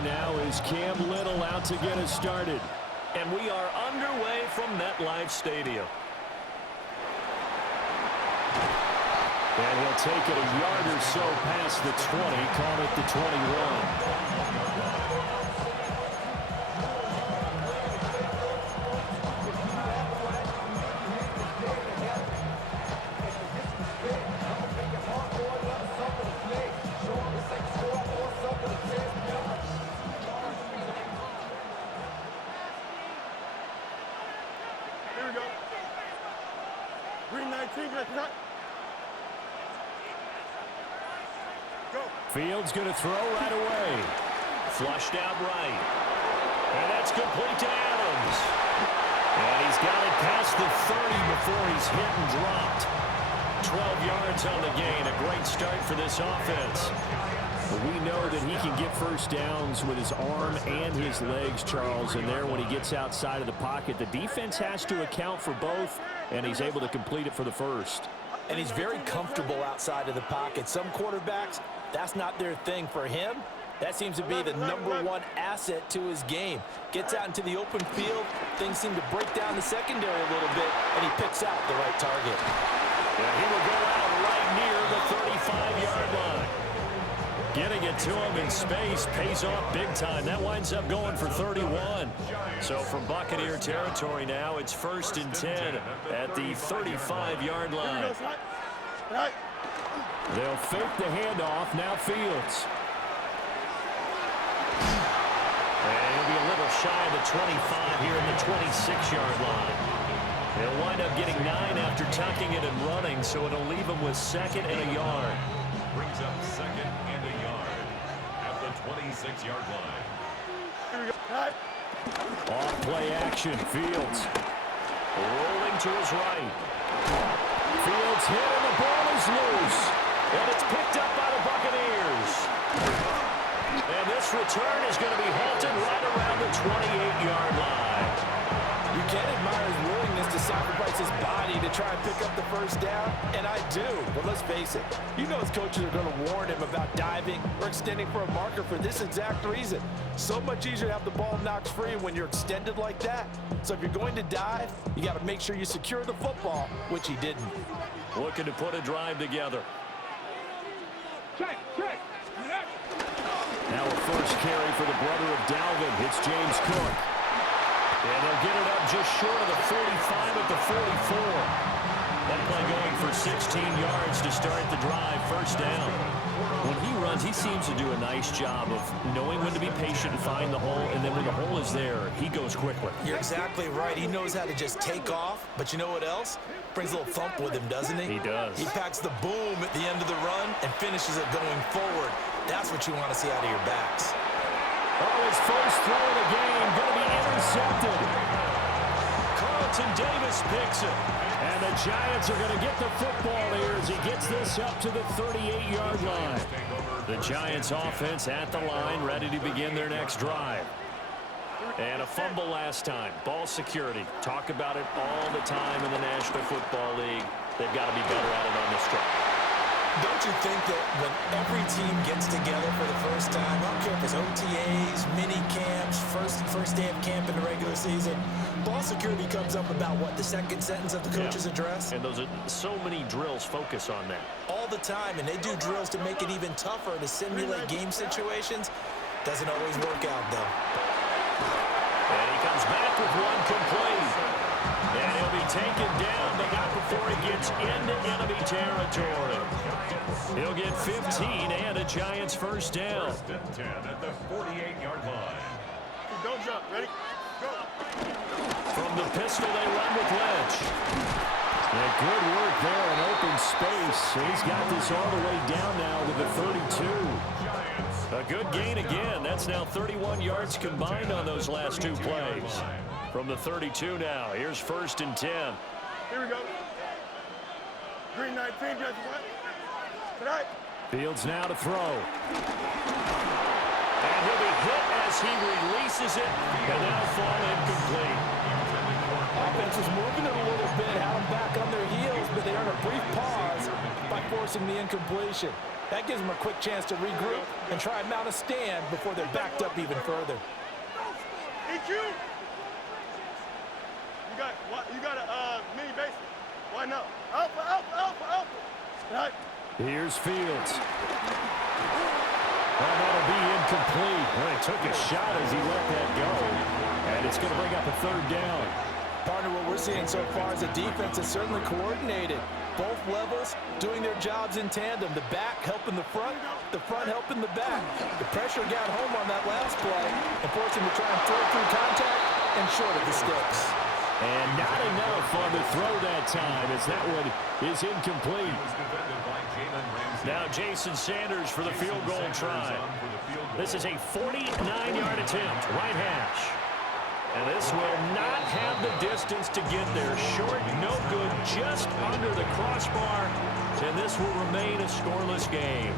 here now is Cam Little out to get us started. And we are underway from MetLife Stadium. And he'll take it a yard or so past the 20, call it the 21. Fields going to throw right away. Flushed out right. And that's complete to Adams. And he's got it past the 30 before he's hit and dropped. 12 yards on the gain. A great start for this offense. But we know that he can get first downs with his arm and his legs, Charles. And there, when he gets outside of the pocket, the defense has to account for both, and he's able to complete it for the first. And he's very comfortable outside of the pocket. Some quarterbacks, that's not their thing. For him, that seems to be the #1 asset to his game. Gets out into the open field, things seem to break down the secondary a little bit, and he picks out the right target. Yeah, he will go out right near the 35-yard line. Getting it to him in space pays off big time. That winds up going for 31. So from Buccaneer territory now, it's 1st and 10 at the 35-yard line. They'll fake the handoff. Now Fields. And he'll be a little shy of the 25 here in the 26-yard line. He'll wind up getting 9 after tucking it and running, so it'll leave him with 2nd and a yard. Brings up 2nd and a yard at the 26-yard line. Off play action. Fields. Rolling to his right. Fields hit and the ball is loose. And it's picked up by the Buccaneers. And this return is going to be halted right around the 28-yard line. You can admire his willingness to sacrifice his body to try and pick up the first down, and I do. But let's face it, you know his coaches are going to warn him about diving or extending for a marker for this exact reason. So much easier to have the ball knocked free when you're extended like that. So if you're going to dive, you got to make sure you secure the football, which he didn't. Looking to put a drive together. Now a first carry for the brother of Dalvin. It's James Cook. And they'll get it up just short of the 45 at the 44. That play going for 16 yards to start the drive. First down. When he runs, he seems to do a nice job of knowing when to be patient and find the hole, and then when the hole is there, he goes quickly. You're exactly right. He knows how to just take off, but you know what else? Brings a little thump with him, doesn't he? He does. He packs the boom at the end of the run and finishes it going forward. That's what you want to see out of your backs. Oh, his first throw of the game going to be intercepted. Carlton Davis picks it. And the Giants are going to get the football here as he gets this up to the 38-yard line. The Giants offense at the line, ready to begin their next drive. And a fumble last time. Ball security. Talk about it all the time in the National Football League. They've got to be better at it on this drive. Don't you think that when every team gets together for the first time, I don't care if it's OTAs, mini camps, first day of camp in the regular season, ball security comes up about what, the second sentence of the coach's address? And those are so many drills focus on that. All the time, and they do drills to make it even tougher to simulate game situations. Doesn't always work out, though. And he comes back with one complete. And he'll be taken down, but not before he gets into enemy territory. He'll get 15 and a Giants first down. 1st and 10 at the 48-yard line. Don't jump. Ready? Go. From the pistol, they run with Lynch. Yeah, good work there in open space. He's got this all the way down now to the 32. A good gain again. That's now 31 yards combined on those last two plays. From the 32 now, here's 1st and 10. Here we go. Green 19, just what? Tonight. Fields now to throw. And he'll be hit as he releases it, and now fall incomplete. Offense is moving it a little bit, had them back on their heels, but they earn a brief pause by forcing the incompletion. That gives them a quick chance to regroup and try and mount a stand before they're backed up even further. HQ! You got a mini base. Why not? Alpha, alpha, alpha, alpha. Right. Here's Fields. Well, that'll be incomplete. Well, he took a shot as he let that go. And it's going to bring up a third down. Partner, what we're seeing so far is the defense is certainly coordinated. Both levels doing their jobs in tandem. The back helping the front helping the back. The pressure got home on that last play and forced him to try and throw through contact and short of the sticks. And not enough on the throw that time as that one is incomplete. Now Jason Sanders for the field goal try. This is a 49-yard attempt, right hash. And this will not have the distance to get there. Short, no good, just under the crossbar. And this will remain a scoreless game.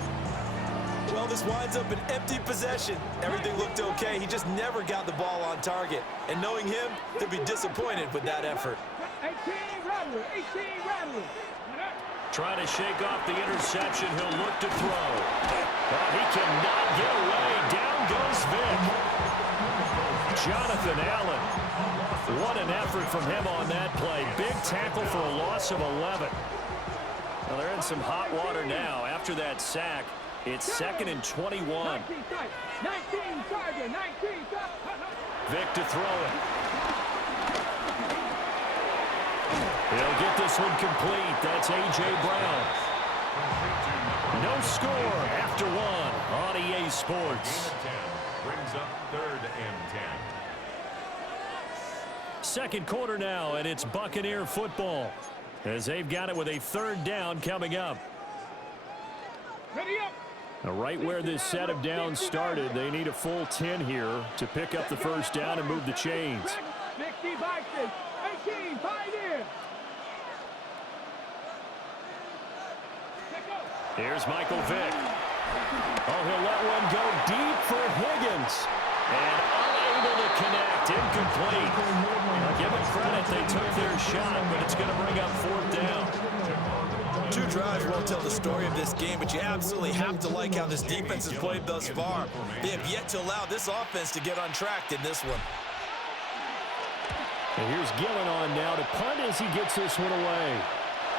Well, this winds up an empty possession. Everything looked okay. He just never got the ball on target. And knowing him, he'll be disappointed with that effort. 18 Rattler. Trying to shake off the interception. He'll look to throw. Oh, he cannot get away. Down goes Vick. Jonathan Allen. What an effort from him on that play. Big tackle for a loss of 11. Well, they're in some hot water now after that sack. It's 2nd and 21. 19 Tiger. Vick to throw it. He'll get this one complete. That's A.J. Brown. No score after one on EA Sports. Brings up 3rd and 10. Second quarter now, and it's Buccaneer football as they've got it with a 3rd down coming up. Ready up. Now, right where this set of downs started, they need a full 10 here to pick up the first down and move the chains. 60 Vikings. 18 Pioneer. Here's Michael Vick. Oh, he'll let one go deep for Higgins. And unable to connect. Incomplete. Now, give them credit. They took their shot, but it's going to bring up 4th down. 2 drives won't tell the story of this game, but you absolutely have to like how this defense has played thus far. They have yet to allow this offense to get untracked in this one. And here's Gillen on now to punt as he gets this one away.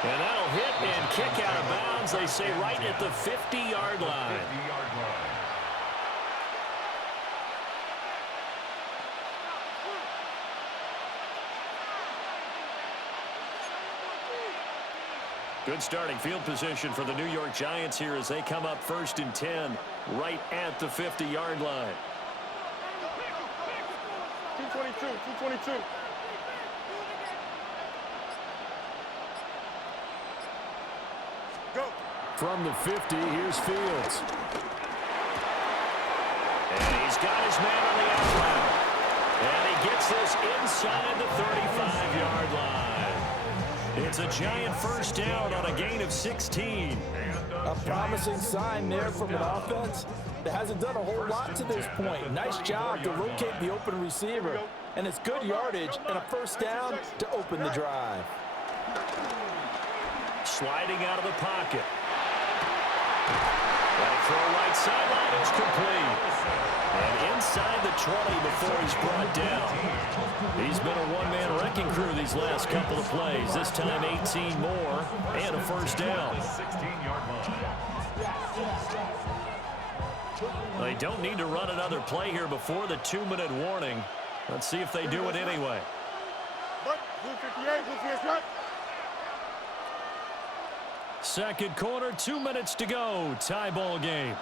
And that'll hit and kick out of bounds, they say, right at the 50-yard line. Good starting field position for the New York Giants here as they come up 1st and 10 right at the 50-yard line. 222. Go. From the 50, here's Fields. And he's got his man on the outside. And he gets this inside the 35-yard line. It's a Giant first down on a gain of 16. A promising sign there from an offense that hasn't done a whole lot to this point. Nice job to locate the open receiver. And it's good yardage and a first down to open the drive. Sliding out of the pocket. That throw right sideline is complete. And inside the 20 before he's brought down. He's been a one-man wrecking crew these last couple of plays. This time 18 more and a first down. They don't need to run another play here before the 2-minute warning. Let's see if they do it anyway. Blue 58, blue 58. Second quarter, 2 minutes to go. Tie ball game.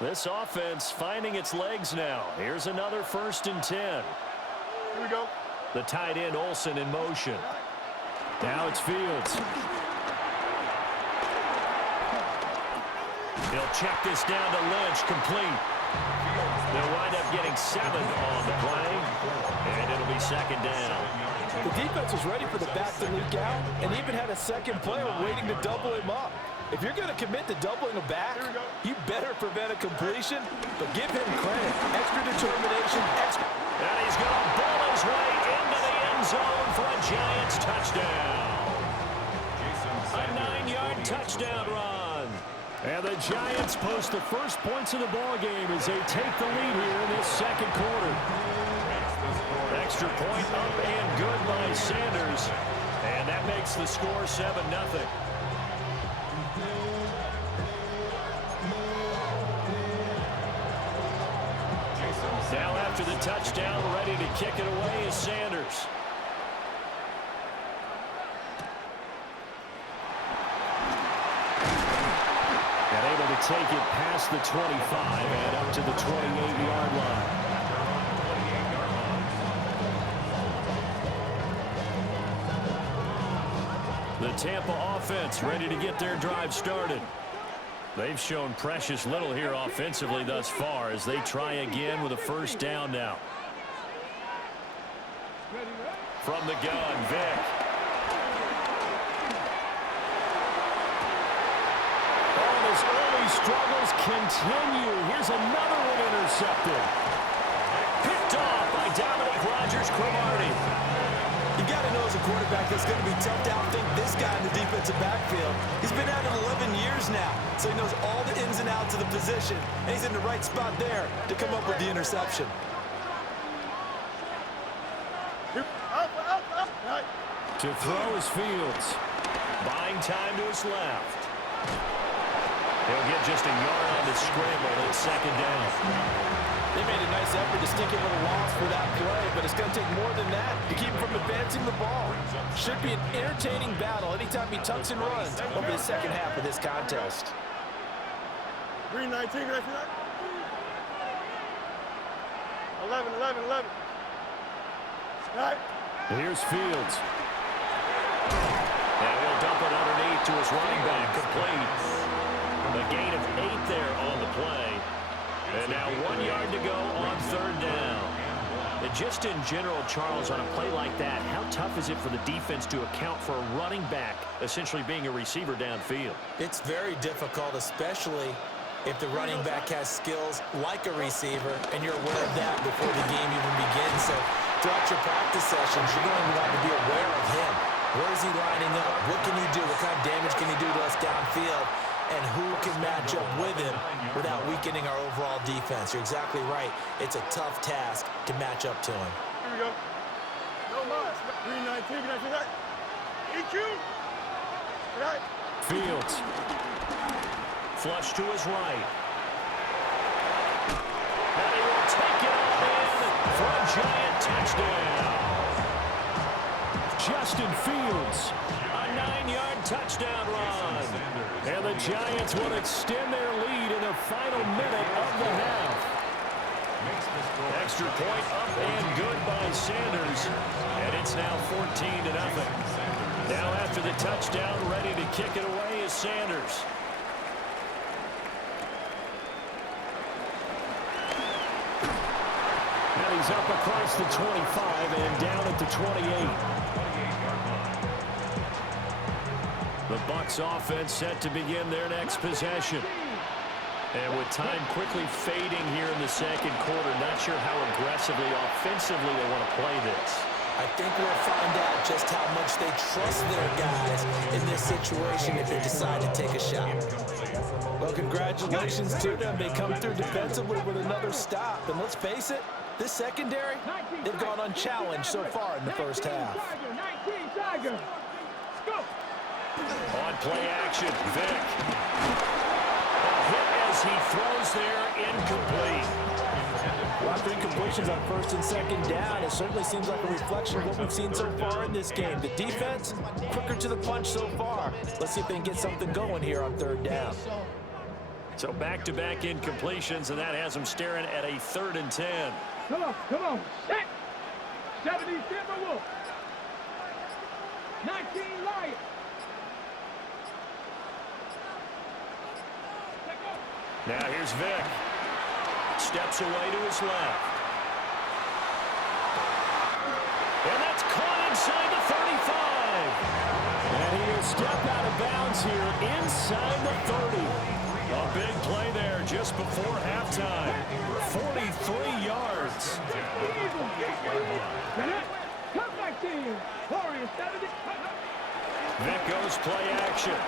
This offense finding its legs now. Here's another 1st and 10. Here we go. The tight end Olsen in motion. Now it's Fields. He'll check this down to Lynch, complete. They'll wind up getting 7 on the play, and it'll be 2nd down. The defense was ready for the back to leak out and even had a second player waiting to double him up. If you're going to commit to doubling a back, you better prevent a completion, but give him credit. Extra determination, extra... And he's going to ball his way into the end zone for a Giants touchdown. A 9-yard touchdown run. And the Giants post the first points of the ball game as they take the lead here in this second quarter. Extra point up and good by Sanders. And that makes the score 7-0. Now after the touchdown, ready to kick it away is Sanders. And able to take it past the 25 and up to the 28-yard line. The Tampa offense ready to get their drive started. They've shown precious little here offensively thus far as they try again with a first down now. From the gun, Vic. Oh, his early struggles continue. Here's another one intercepted. Picked off by Dominic Rodgers-Cromartie. You got to know as a quarterback it's going to be tough to outthink this guy in the defensive backfield. He's been at it 11 years now, so he knows all the ins and outs of the position, and he's in the right spot there to come up with the interception. To throw is Fields. Buying time to his left. He'll get just a yard on the scramble at second down. They made a nice effort to stick him with a loss for that play, but it's going to take more than that to keep him from advancing the ball. Should be an entertaining battle anytime he tucks and runs over the second half of this contest. Green 19, can I see that? 11. All right. Here's Fields. And he'll dump it underneath to his running back, complete. A gain of 8 there on the play. And now 1 yard to go on third down. And just in general, Charles, on a play like that, how tough is it for the defense to account for a running back essentially being a receiver downfield? It's very difficult, especially if the running back has skills like a receiver, and you're aware of that before the game even begins. So throughout your practice sessions, you're going to want to be aware of him. Where is he lining up? What can he do? What kind of damage can he do to us downfield? And who can match up with him without weakening our overall defense? You're exactly right. It's a tough task to match up to him. Here we go. No more. Green 19, can I see that? EQ. Right. Fields. Flush to his right. And he will take it all in for a Giant touchdown. Justin Fields, a 9-yard touchdown run. And the Giants will extend their lead in the final minute of the half. Extra point up and good by Sanders. And it's now 14-0. Now after the touchdown, ready to kick it away is Sanders. And he's up across the 25 and down at the 28. The Bucs offense set to begin their next possession. And with time quickly fading here in the second quarter, not sure how aggressively, offensively they want to play this. I think we'll find out just how much they trust their guys in this situation if they decide to take a shot. Well, congratulations to them. They come through defensively with another stop. And let's face it, this secondary, they've gone unchallenged so far in the first half. 19 Tiger. Go. On play action, Vic. A hit as he throws there, incomplete. Well, 3 completions on first and second down. It certainly seems like a reflection of what we've seen so far in this game. The defense, quicker to the punch so far. Let's see if they can get something going here on third down. So back-to-back incompletions, and that has them staring at a 3rd and 10. Come on. Set. 70 Timberwolves. 19 Lions. Now here's Vic. Steps away to his left. And that's caught inside the 35. And he he'll step out of bounds here inside the 30. A big play there just before halftime. 43 yards. Come back team. Warriors 70. Vic goes play action.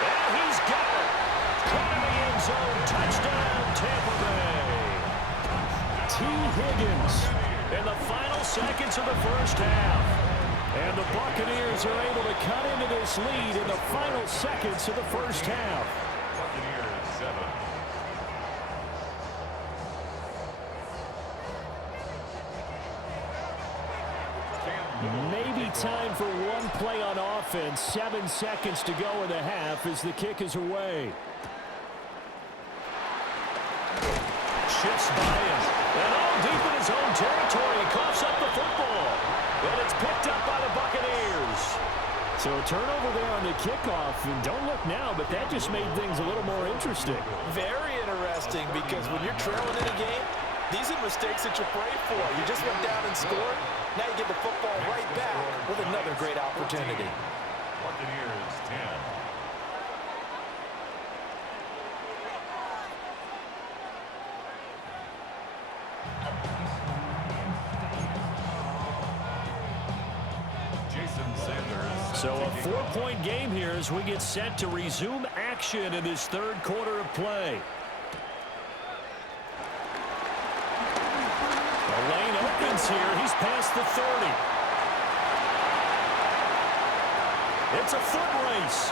And he's got it. Caught in the end zone. Touchdown, Tampa Bay. T. Higgins In the final seconds of the first half. and the Buccaneers are able to cut into this lead in the final seconds of the first half. Buccaneers 7. Maybe time for one play on offense. 7 seconds to go in the half as the kick is away. Shifts by him. And all deep in his own territory. He coughs up the football. And it's picked up by the Buccaneers. So a turnover there on the kickoff. And don't look now, but that just made things a little more interesting. Very interesting, because when you're trailing in a game, these are mistakes that you pray for. You just went down and scored. Now you get the football right back with another great opportunity. Buccaneers 10. Jason Sanders. So a 4-point game here as we get set to resume action in this third quarter of play. The lane opens here. He's past the 30. It's a foot race.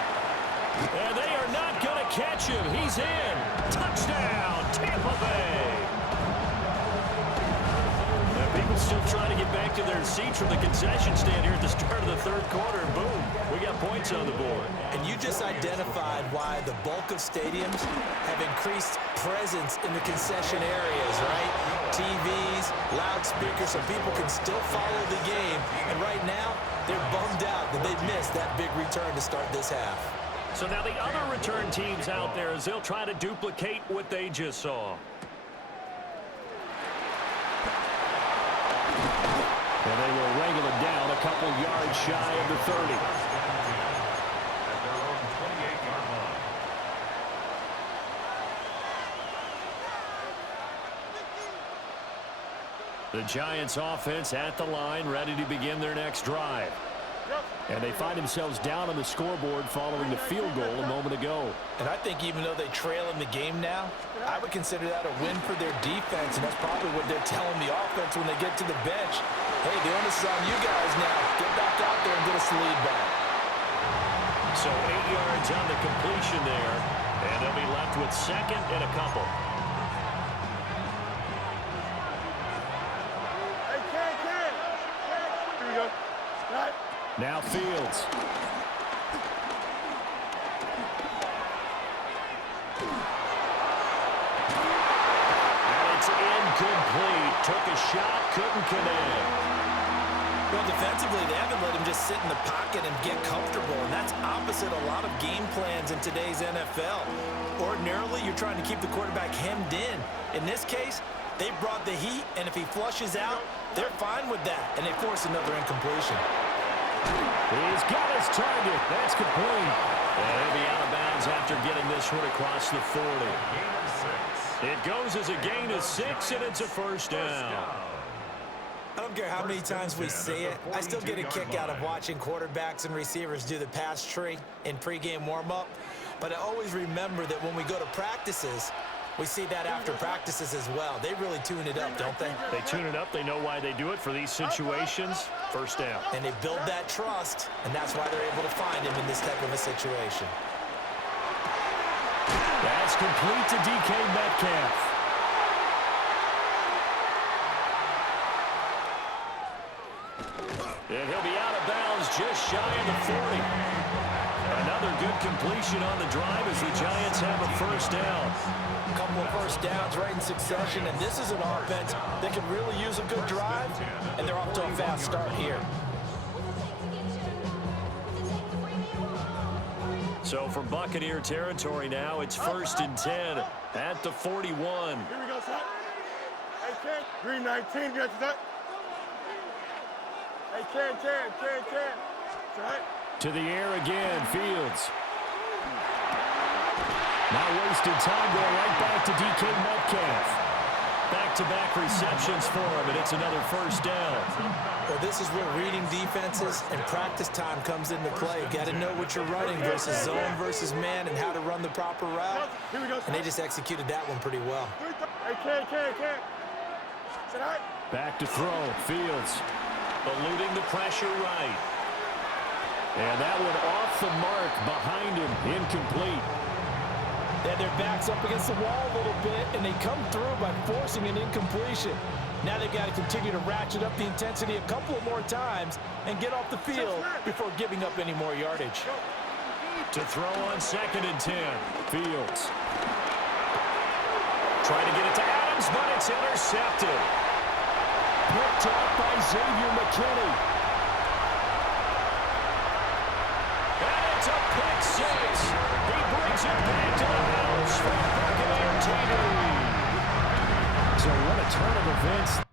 And they are not going to catch him. He's in. Touchdown, Tampa Bay. And people still trying to get back to their seats from the concession stand here at the start of the third quarter. And boom, we got points on the board. And you just identified why the bulk of stadiums have increased presence in the concession areas, right? TVs, loudspeakers, so people can still follow the game. And right now, they're bummed out that they missed that big return to start this half. So now the other return teams out there as they'll try to duplicate what they just saw. And they will wrangle it down a couple yards shy of the 30. At their own 28-yard line. The Giants offense at the line, ready to begin their next drive. And they find themselves down on the scoreboard following the field goal a moment ago. And I think even though they trail in the game now, I would consider that a win for their defense, and that's probably what they're telling the offense when they get to the bench. Hey, the onus is on you guys now. Get back out there and get us the lead back. So 8 yards on the completion there, and they'll be left with second and a couple. Hey, Ken. Here we go. Right. Now Fields. And it's incomplete. Took a shot, couldn't connect. Well, defensively, they haven't let him just sit in the pocket and get comfortable, and that's opposite a lot of game plans in today's NFL. Ordinarily, you're trying to keep the quarterback hemmed in. In this case, they brought the heat, and if he flushes out, they're fine with that, and they force another incompletion. He's got his target. That's complete. And he'll be out of bounds after getting this one across the 40. Gain of 6. It goes as a gain of 6, and it's a first down. I don't care how many times we see it. I still get a kick out of watching quarterbacks and receivers do the pass tree in pregame warm-up. But I always remember that when we go to practices, we see that after practices as well. They really tune it up, don't they? They tune it up. They know why they do it for these situations. First down. And they build that trust, and that's why they're able to find him in this type of a situation. That's complete to DK Metcalf. And he'll be out of bounds just shy of the 40. Another good completion on the drive as the Giants have a first down. A couple of first downs right in succession, and this is an offense that can really use a good drive, and they're off to a fast start here. So from Buccaneer territory now, it's 1st and 10 at the 41. Here we go, son. Hey, Ken. Green 19. Get that. Hey, Ken. To the air again, Fields. Not wasting time, going right back to DK Metcalf. Back-to-back receptions for him, and it's another first down. Well, this is where reading defenses and practice time comes into play. Got to know what you're running versus zone versus man and how to run the proper route. And they just executed that one pretty well. Back to throw, Fields. Eluding the pressure right. And that one off the mark behind him, incomplete. They had their backs up against the wall a little bit, and they come through by forcing an incompletion. Now they've got to continue to ratchet up the intensity a couple of more times and get off the field before giving up any more yardage. To throw on 2nd and 10, Fields. Trying to get it to Adams, but it's intercepted. Picked up by Xavier McKinney. And it's a pick six. He brings it back to the house for a Buccaneer TD. So what a turn of events.